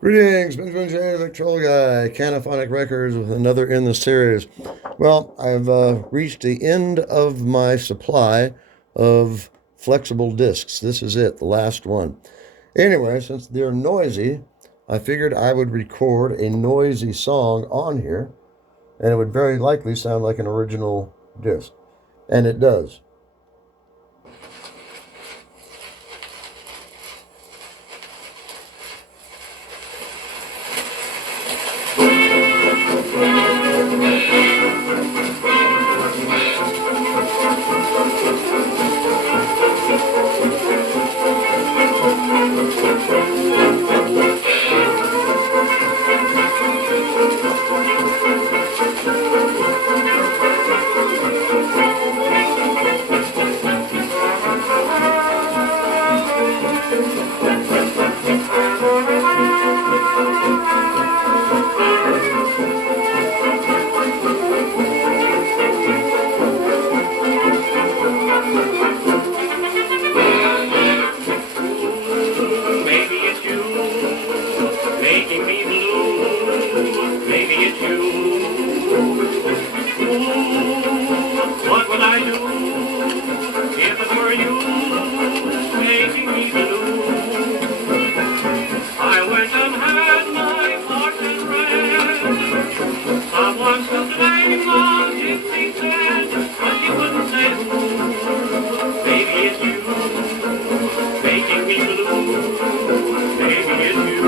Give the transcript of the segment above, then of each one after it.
Greetings, Benjamin J. THEVICTROLAGUY, Canophonic Records with another in the series. Well, I've reached the end of my supply of flexible discs. This is it, the last one. Anyway, since they're noisy, I figured I would record a noisy song on here, and it would very likely sound like an original disc. And it does. What would I do if it were you making me blue? I went and had my heart and read. Someone stood playing on Gypsy said, but she wouldn't say who. Maybe it's you making me blue. Maybe it's you.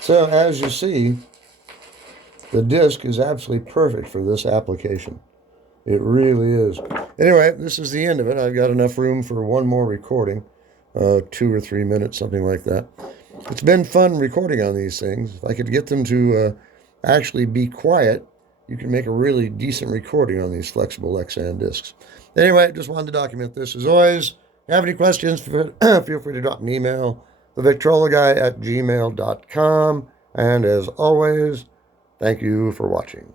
So as you see, the disc is absolutely perfect for this application. It really is. Anyway, this is the end of it. I've got enough room for one more recording, 2 or 3 minutes, something like that. It's been fun recording on these things. If I could get them to actually be quiet, you can make a really decent recording on these flexible Lexan discs. Anyway, just wanted to document this. As always, if you have any questions, feel free to drop an email, thevictrolaguy@gmail.com. And as always, thank you for watching.